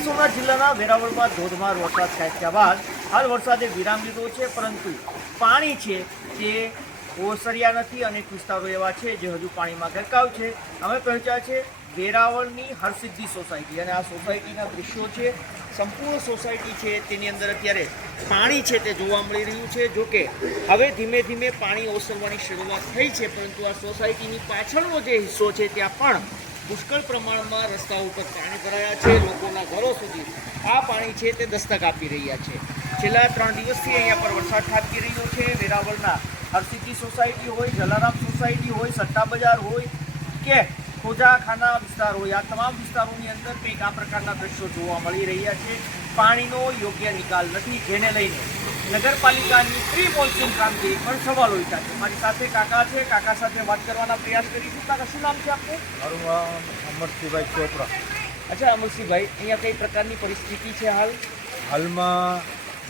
ગીર સોમનાથ જિલ્લાના વેરાવળમાં ધોધમાર વરસાદ ખાબક્યા બાદ હાલ વરસાદે વિરામ લીધો છે, પરંતુ પાણી છે તે ઓસર્યા નથી અનેક વિસ્તારો એવા છે જે હજુ પાણીમાં ગરકાવ છે. અમે પહોંચ્યા છે વેરાવળની હરસિદ્ધિ સોસાયટી અને આ સોસાયટીના દૃશ્યો છે, સંપૂર્ણ સોસાયટી છે તેની અંદર અત્યારે પાણી છે તે જોવા મળી રહ્યું છે. જો કે હવે ધીમે ધીમે પાણી ઓસરવાની શરૂઆત થઈ છે, પરંતુ આ સોસાયટીની પાછળનો જે હિસ્સો છે ત્યાં પણ પુષ્કળ પ્રમાણમાં રસ્તા ઉપર પાણી ભરાયા છે, લોકોના ઘરો સુધી આ પાણી છે તે દસ્તક આપી રહ્યા છે. છેલ્લા ત્રણ દિવસથી અહીંયા પર વરસાદ ખાબકી રહ્યો છે. વેરાવળના હરસિદ્ધિ સોસાયટી હોય, જલારામ સોસાયટી હોય, સટ્ટા બજાર હોય કે ખોજાખાના વિસ્તાર હોય, આ તમામ વિસ્તારોની અંદર કંઈક આ પ્રકારના દ્રશ્યો જોવા મળી રહ્યા છે. પાણીનો યોગ્ય નિકાલ નથી, જેને લઈને નગરપાલિકાની પ્રી મોન્સૂન કામગીરી પર સવાલો ઉઠ્યા છે. મારી સાથે કાકા છે. કાકા સાથે વાત કરવાના પ્રયાસ કરીશું. કાકા શું નામ છે આપનું? મારું નામ અમરસિંહભાઈ ચોપરા અચ્છા અમરસિંહભાઈ અહીંયા કઈ પ્રકારની પરિસ્થિતિ છે હાલ? હાલમાં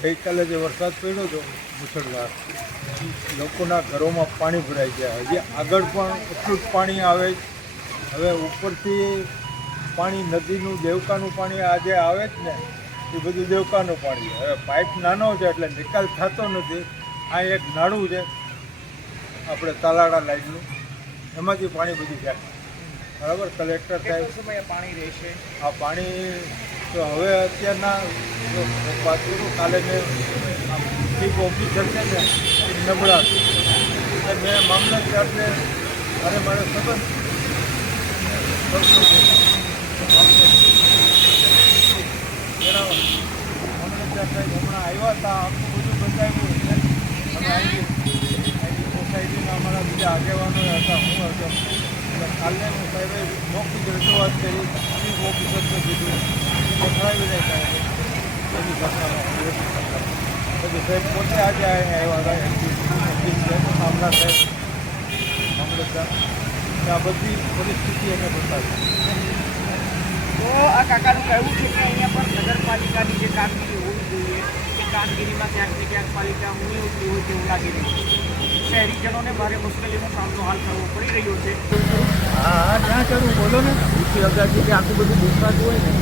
ગઈકાલે જે વરસાદ પડ્યો હતો મુસળધાર લોકોના ઘરોમાં પાણી ભરાઈ ગયા. હજી આગળ પણ એટલું જ પાણી આવે હવે ઉપરથી પાણી નદીનું દેવકાનું પાણી આજે આવે જ ને. એ બધું દેવકાનું પાણી હવે પાઇપ નાનો છે એટલે નિકાલ થતો નથી. આ એક નાળું છે આપણે તાલાડા લાઈનનું. એમાંથી પાણી બધું જાય. બરાબર? કલેક્ટર સાહેબ. કેટલો પાણી રહેશે? આ પાણી તો હવે અત્યારના પાછું કાલે મેં ચીફ ઓફિસર છે ને નબળા. એટલે મેં મામલતદારને અરે મારે સંબંધ બરાબર મામલતદાર હમણાં આવ્યા હતા, આખું બધું બતાવ્યું સોસાયટીના અમારા બીજા આગેવાનો હતા, હું હતો. એટલે કાલે હું સાહેબે મૌખિક રજૂઆત કરી કીધું. ખરાવી નહીં સાહેબ. એની ઘટનામાં પછી સાહેબ, પોતે આવ્યા હતા, એમપી મામલા સાહેબ એટલે આ બધી પરિસ્થિતિ એને બતાવી. કાકાનું કહેવું છે કે અહીંયા પર નગરપાલિકાની જે કામગીરી હોવી જોઈએ એ કામગીરીમાં ક્યાંક ને ક્યાંક પાલિકા ઊંઘી ઉઠી હોય તેવું લાગી રહ્યું છે. શહેરીજનોને ભારે મુશ્કેલીનો સામનો હાલ કરવો પડી રહ્યો છે. હા હા ક્યાં કરવું બોલો ને. ઊંચી અગાજી કે આટલું બધું દેખાતું હોય ને.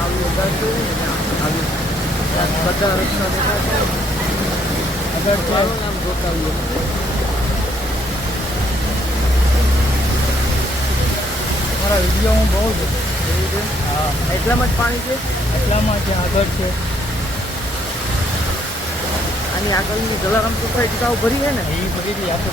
આવી અગાજી હોય ને ત્યાં આવી ત્યાં બધા રસ્તા દેખાતા હોય આગળ છે મારું નામ જોતા વીડિયો હું બહુ છું એવું છે હા એટલામાં જ પાણી છે? એટલામાં છે આગળ છે. આની આગળની જલારામ સોસાયટી તો ભરી છે ને? એ બધી આપણે